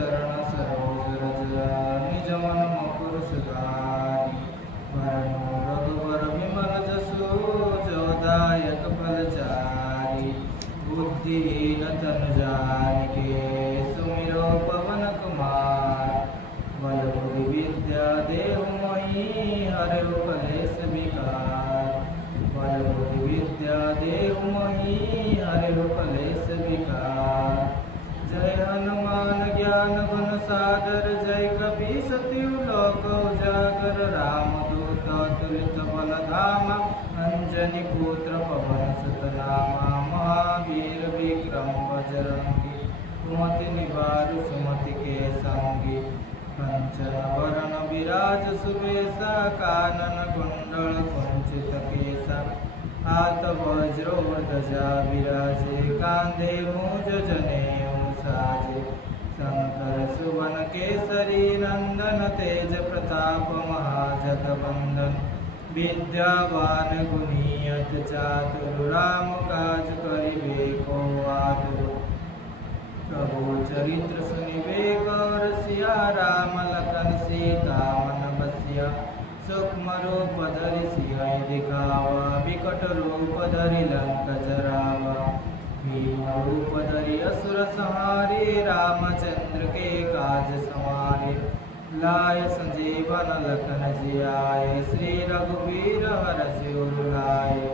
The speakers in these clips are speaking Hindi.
चरण सरोज रज निज मन मुकुर सुधारी वरनु रघुवर विमल जसु जोदायक फलचारी बुद्धिहीन तनु जानिके सुमिरो पवन कुमार बल बुद्धि विद्या देहु मोहि हरहु कलेश विकार बल बुद्धि विद्या देहु मोहि हरहु कलेश विकार जय हनुमान ज्ञान गुण सागर जय कपि सत्यु लोक उजागर रामदूत तुलित बल धामा अंजनी पुत्र पवन सुत नामा महावीर विक्रम बजरंगी कुमति निवारु सुमति के संगी कंचन वरण विराज सुबेसा कानन कुंडल कुंचित केसा हाथ वज्र ध्वजा विराजे कांधे मूज जनेऊ साजे शंकर सुवन केसरी नंदन तेज प्रताप महाजगवंदन विद्यावान गुणियत चातुर राम काज करिबे को आतुर प्रभु चरित्र सुनिबे गौर सिया राम लखन सीता मन बसिया सूक्ष्म रूप धरि सिया दिखावा विकट रूप धरि लंक जरावा भीम रूप धरि असुर संहारे रामचंद्र के काज संवारे लाय संजीवन लखन जियाए श्री रघुवीर हरषि उर लाए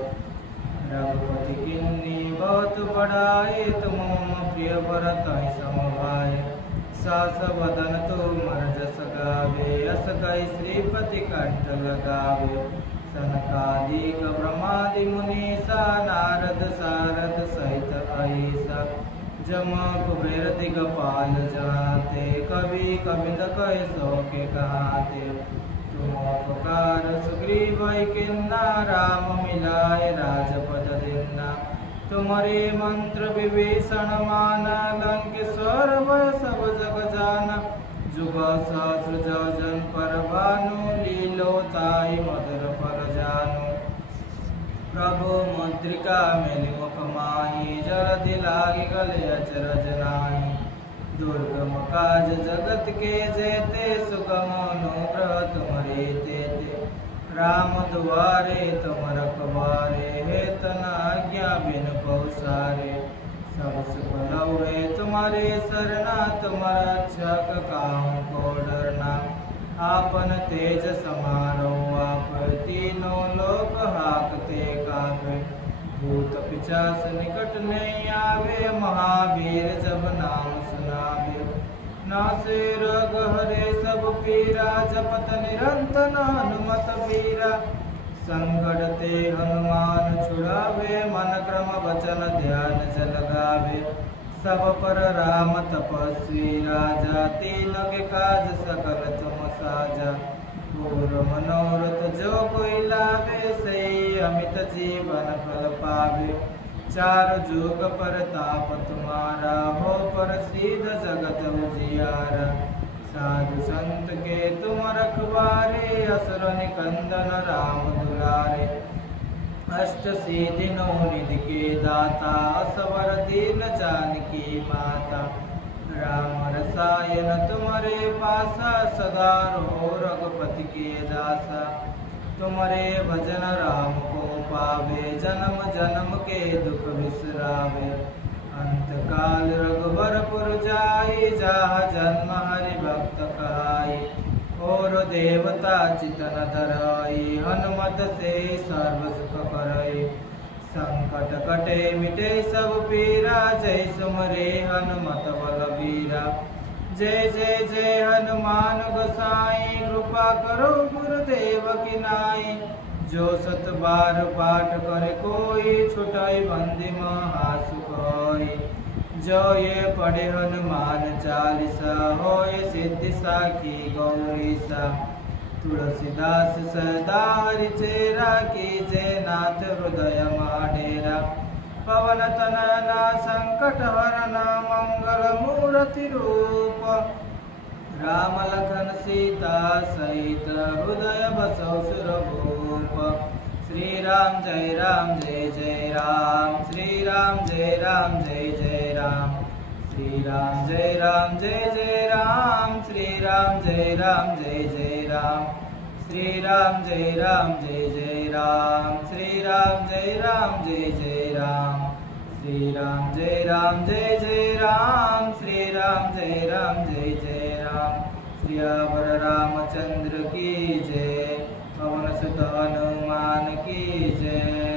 रघुपति किन्नी बहुत बढ़ाए तुम प्रिय भरत समभाए सास वदन तुमर जस गावे अस कई श्रीपति कंठ लगावे सनकादिक ब्रह्मादि मुनीसा नारद सारद सहित अहिसा जम कुबेर दिगपाल जाते कवि कविद कह सो के कहाते तुम उपकार सुग्रीव किन्ना राम मिलाए राजपद दिन्ना तुम्हारे मंत्र विभीषण माना लंकेश्वर भय सब जग जाना जुग सहस्र जन पर भानु लीलो ताई मधुर पर जानु प्रभु मुद्रिका मेलि मुख माही जलधि लागी गले अचरज नाही दुर्गम काज जगत के जेते सुगम अनुग्रह तुम्हारे तेते राम दुआरे तुम रखवारे हे तना आज्ञा बिन पौसारे सब सुख लौहे तुम्हारे सरना तुम्हारा रक्षक काहू को डरना आपन तेज समारो आप तीनों लोक हाकते कापे भूत पिचास निकट नहीं आवे महावीर जब नाम सुनावे नासे रोग हरे सब पीरा जपत निरंतर हनुमत वीरा संकट ते हनुमान छुड़ावे मन क्रम वचन ध्यान जल गावे सब पर राम तपस्वी राजा तीनों के काज सकल तुम साजा पूर्व मनोरथ जो कोई लावे सही अमित जीवन फल पावे चार जुग पर ताप तुम्हारा हो पर सीध जगत उजियारा साधु संत के तुम रखवारे असुर निकंदन राम दुलारे अष्ट सिद्धि नौ निधि के दाता असवर दीन जानकी माता राम रसायन तुम्हारे पासा सदा रहो रघुपति के दासा तुम्हारे भजन राम को पावे जन्म जन्म के दुख बिसरावे अंत काल रघुबरपुर जाई जहाँ जन्म हरि भक्त कहाई और देवता चितन धराई हनुमत से सर्व सुख करई संकट कटे मिटे सब पीरा जय सुमरे हनुमत बल बीरा जय जय जय हनुमान गोसाई कृपा करो गुरुदेव की नाई जो सत बार पाठ करे कोई छुटाई बंदी महासुख होई जो ये पढ़े हनुमान चालीसा होए सिद्धि साखी गौरीसा तुलसीदास सदा हरि चेरा की जय नाथ हृदय माडेरा पवन तनना संकट हरना मंगल मूर्ति रूप राम लखन सीता सहित हृदय बसौ सुरभूप श्री राम जय जय राम श्री राम जय जय राम श्री राम जय राम जय जय राम, श्री राम जय राम जय जय राम, श्री राम जय राम जय जय राम, श्री राम जय राम जय जय राम, श्री राम जय राम जय जय राम, श्री राम जय राम जय जय राम। श्री अवर रामचंद्र की जय, पवन सुत हनुमान की जय।